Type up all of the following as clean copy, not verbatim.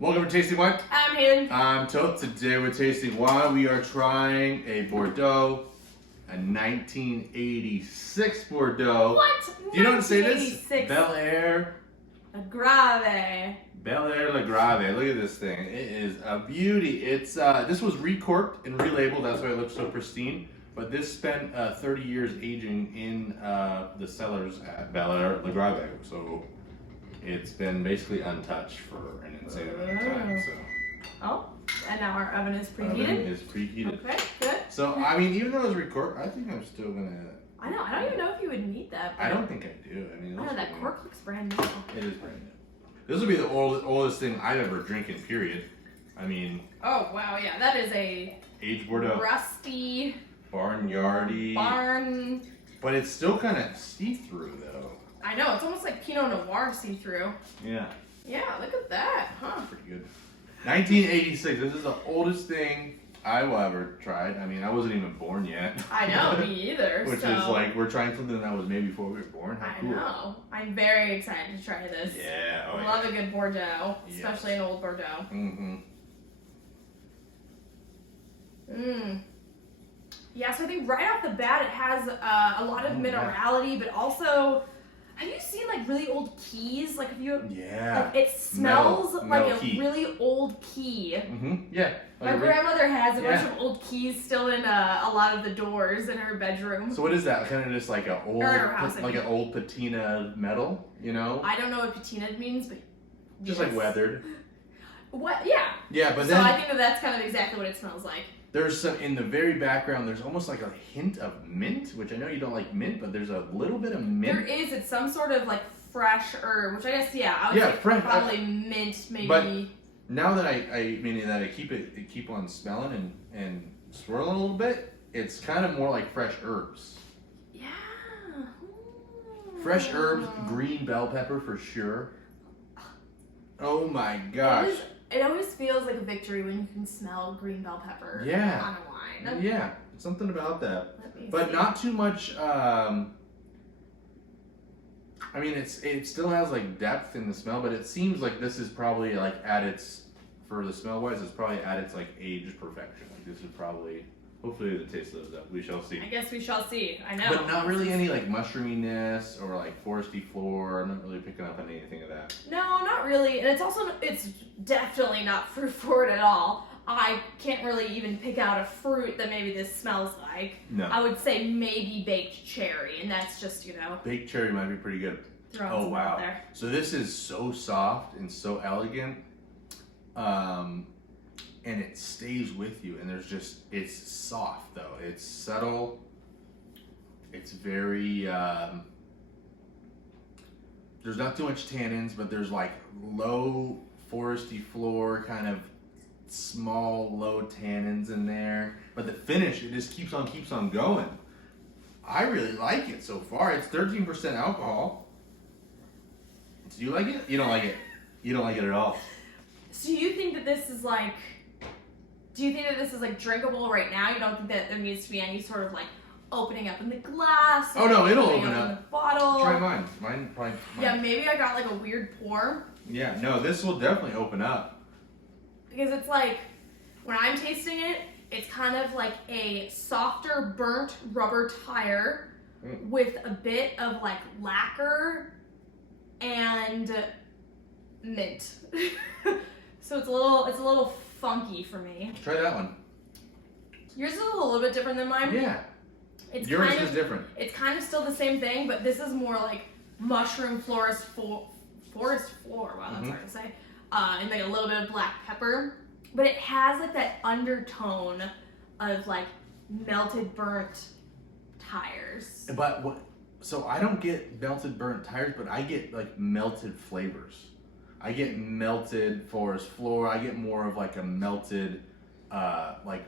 Welcome to Tasting Wine. I'm Haley. I'm Toth. Today we're tasting wine. We are trying a Bordeaux, a 1986 Bordeaux. What? Do you know how to say this? 1986. Bel Air. Lagrave. Bel Air Lagrave. Look at this thing. It is a beauty. It's this was recorked and relabeled. That's why it looks so pristine. But this spent 30 years aging in the cellars at Bel Air Lagrave. So it's been basically untouched for an insane amount of time. So. Oh, and now our oven is preheated? Oven is preheated. Okay, good. So, I mean, even though it's recorked, I think I'm still gonna... I know, I don't even know if you would need that. I don't think I do. I mean, I know, that cork looks brand new. It is brand new. This will be the oldest thing I've ever drinking, period. I mean... Oh, wow, yeah, that is a... Aged Bordeaux. Rusty... Barnyardy. Barn... But it's still kind of see-through, though. I know, it's almost like Pinot Noir see-through. Yeah. Yeah, look at that, huh? Pretty good. 1986. This is the oldest thing I will ever tried. I mean, I wasn't even born yet. I know, me either. Which so. is like, we're trying something that was made before we were born. How I cool. know. I'm very excited to try this. Yeah. Oh, I love a good Bordeaux, especially Yes. an old Bordeaux. Mm-hmm. Yeah, so I think right off the bat it has a lot of minerality, but also, have you seen like really old keys? Like if you, Yeah. like it smells Metal like key. a really old key. Mm-hmm. Yeah. My grandmother has a bunch Yeah. of old keys still in a lot of the doors in her bedroom. So what is that? Kind of just like an old, Or at her house, I like mean. an old patina metal, you know? I don't know what patina means, but Just yes. like weathered. What? Yeah. Yeah, but So then I think that's kind of exactly what it smells like. there's some in the very background. There's almost like a hint of mint, which I know you don't like mint, but there's a little bit of mint. There is. It's some sort of like fresh herb, which I guess I would say fresh, probably mint, maybe. But now that I keep on smelling and swirling a little bit, it's kind of more like fresh herbs. Yeah. Fresh herbs, green bell pepper for sure. Oh my gosh. It always feels like a victory when you can smell green bell pepper Yeah. on a wine. Yeah, something about that. Let me But see. not too much. I mean, it still has like depth in the smell, but it seems like this is probably like at its, for the smell wise, it's probably at its like age perfection. Like this is probably, hopefully the taste lives up. We shall see. I guess we shall see. I know. But not really any like mushroominess or like foresty floor. I'm not really picking up on anything of that. No, not really. And it's definitely not fruit forward at all. I can't really even pick out a fruit that maybe this smells like. No. I would say maybe baked cherry, and that's just, Baked cherry might be pretty good. throwing Oh some out wow! there. So this is so soft and so elegant, and it stays with you. And it's soft though. It's subtle. It's very. There's not too much tannins, but there's like low foresty floor, kind of small low tannins in there. But the finish, it just keeps on going. I really like it so far. It's 13% alcohol. Do you like it? You don't like it. You don't like it at all. So you think that this is like, drinkable right now? You don't think that there needs to be any sort of like opening up in the glass? Oh no, it'll opening open in up. the bottle. Try mine. Mine probably. Yeah, maybe I got like a weird pour. Yeah, no, this will definitely open up. Because it's like, when I'm tasting it, it's kind of like a softer burnt rubber tire with a bit of like lacquer and mint. So it's a little funky for me. Try that one. Yours is a little bit different than mine. Yeah. It's Yours kind is of, different. It's kind of still the same thing, but this is more like mushroom forest floor. Wow, that's hard to say. And like a little bit of black pepper, but it has like that undertone of like melted burnt tires. But what? So I don't get melted burnt tires, but I get like melted flavors. I get melted forest floor. I get more of like a melted, like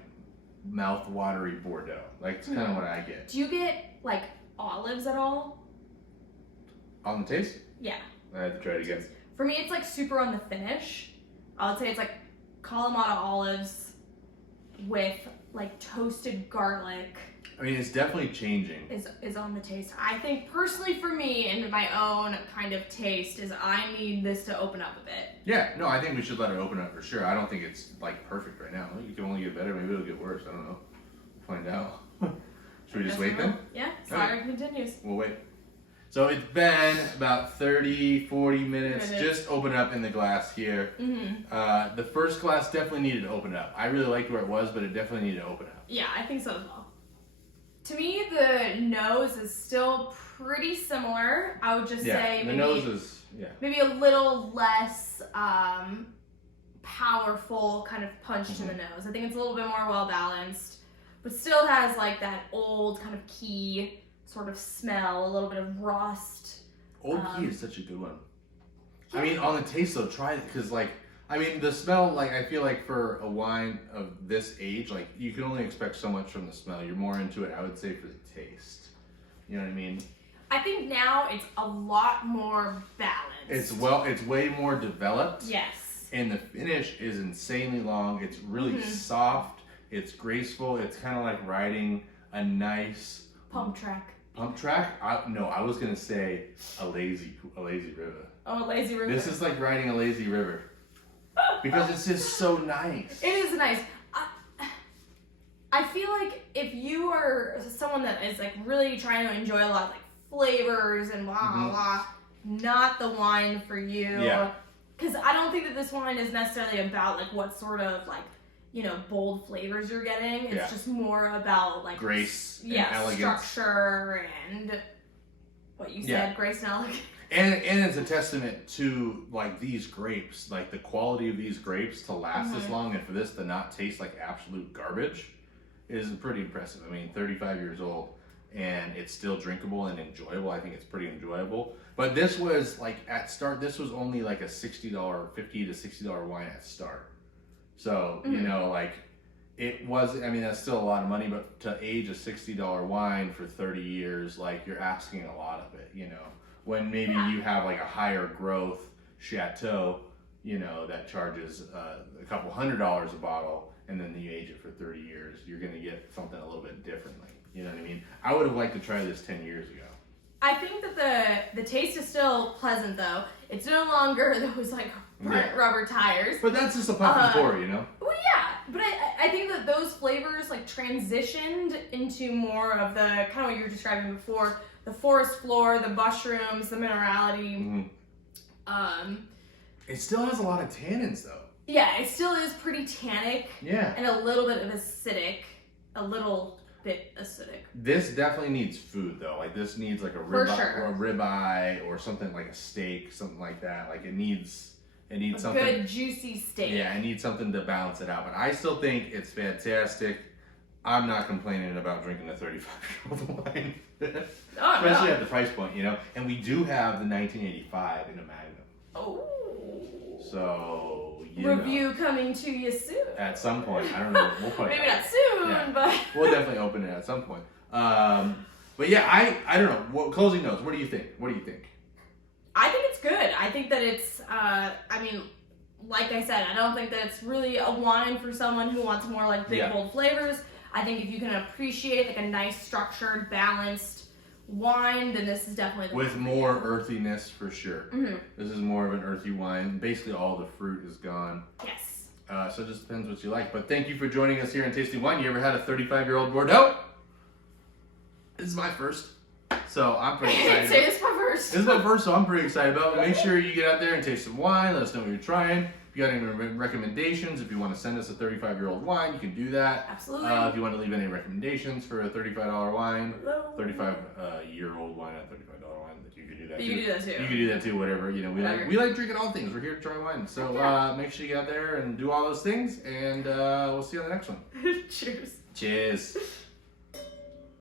mouth-watery Bordeaux. Like it's kind of what I get. Do you get like olives at all? On the taste? Yeah. I have to try it again. For me, it's like super on the finish. I would say it's like Kalamata olives with like toasted garlic I mean, it's definitely changing. is on the taste. I think personally for me and my own kind of taste is I need this to open up a bit. Yeah, no, I think we should let it open up for sure. I don't think it's like perfect right now. You can only get better. Maybe it'll get worse. I don't know. We'll find out. Should we just wait then? Yeah, Saga continues. We'll wait. So it's been about 30, 40 minutes. Just open up in the glass here. Mm-hmm. The first glass definitely needed to open up. I really liked where it was, but it definitely needed to open up. Yeah, I think so as well. To me, the nose is still pretty similar. I would just say the nose is, maybe a little less powerful kind of punch to the nose. I think it's a little bit more well balanced, but still has like that old kind of key sort of smell, a little bit of rust. Old Key is such a good one. I mean, on the taste though, try it because like, I mean, the smell, like, I feel like for a wine of this age, like, you can only expect so much from the smell. You're more into it, I would say, for the taste. You know what I mean? I think now it's a lot more balanced. It's way more developed. Yes. And the finish is insanely long. It's really soft. It's graceful. It's kind of like riding a nice pump track. Pump track? I was gonna say a lazy river. Oh, a lazy river. This is like riding a lazy river. Because it's just so nice. It is nice. I feel like if you are someone that is like really trying to enjoy a lot of like flavors and blah blah blah, not the wine for you. Yeah. Because I don't think that this wine is necessarily about like what sort of like, you know, bold flavors you're getting. It's just more about like grace and elegance. Structure and what you said, grace and elegance. And it's a testament to like these grapes, like the quality of these grapes to last this long and for this to not taste like absolute garbage is pretty impressive. I mean, 35 years old and it's still drinkable and enjoyable. I think it's pretty enjoyable. But this was like at start, this was only like a $60, $50 to $60 wine at start. So, you know, like it was, I mean, that's still a lot of money, but to age a $60 wine for 30 years, like you're asking a lot of it, you know. When maybe you have like a higher growth Château, you know, that charges a couple $100s a bottle, and then you age it for 30 years, you're going to get something a little bit differently. You know what I mean? I would have liked to try this 10 years ago. I think that the taste is still pleasant though. It's no longer those like burnt rubber tires. But that's just a puff and pour, you know? Well, yeah, but I think that those flavors like transitioned into more of the kind of what you were describing before. The forest floor, the mushrooms, the minerality. It still has a lot of tannins though. Yeah, it still is pretty tannic. Yeah. And a little bit of acidic. A little bit acidic. This definitely needs food though. Like this needs like a ribeye or something like a steak, something like that. Like it needs something. Good juicy steak. Yeah, I need something to balance it out. But I still think it's fantastic. I'm not complaining about drinking a 35-year-old wine. Especially at the price point, you know. And we do have the 1985 in a Magnum. Oh. So, Review coming to you soon. At some point. I don't know. We'll put Maybe not soon, but... We'll definitely open it at some point. But yeah, I don't know. Closing notes. What do you think? I think it's good. I think that it's, I mean, like I said, I don't think that it's really a wine for someone who wants more like big, bold flavors. I think if you can appreciate like a nice, structured, balanced wine, then this is definitely the with one more earthiness for sure. This is more of an earthy wine. Basically, all the fruit is gone. Yes. So it just depends what you like. But thank you for joining us here in Tasting Wine. You ever had a 35-year-old Bordeaux? This is my first. So I'm pretty excited. This is my first. This is my first, so I'm pretty excited about it. Make sure you get out there and taste some wine. Let us know what you're trying. If you got any recommendations, if you want to send us a 35-year-old wine, you can do that. Absolutely. If you want to leave any recommendations for a $35 wine, 35-year-old wine at $35 wine, you could do that. You can do that too. You can do that too. Whatever. You know, we like drinking all things. We're here to try wine. So make sure you get out there and do all those things, and we'll see you on the next one. Cheers. Cheers.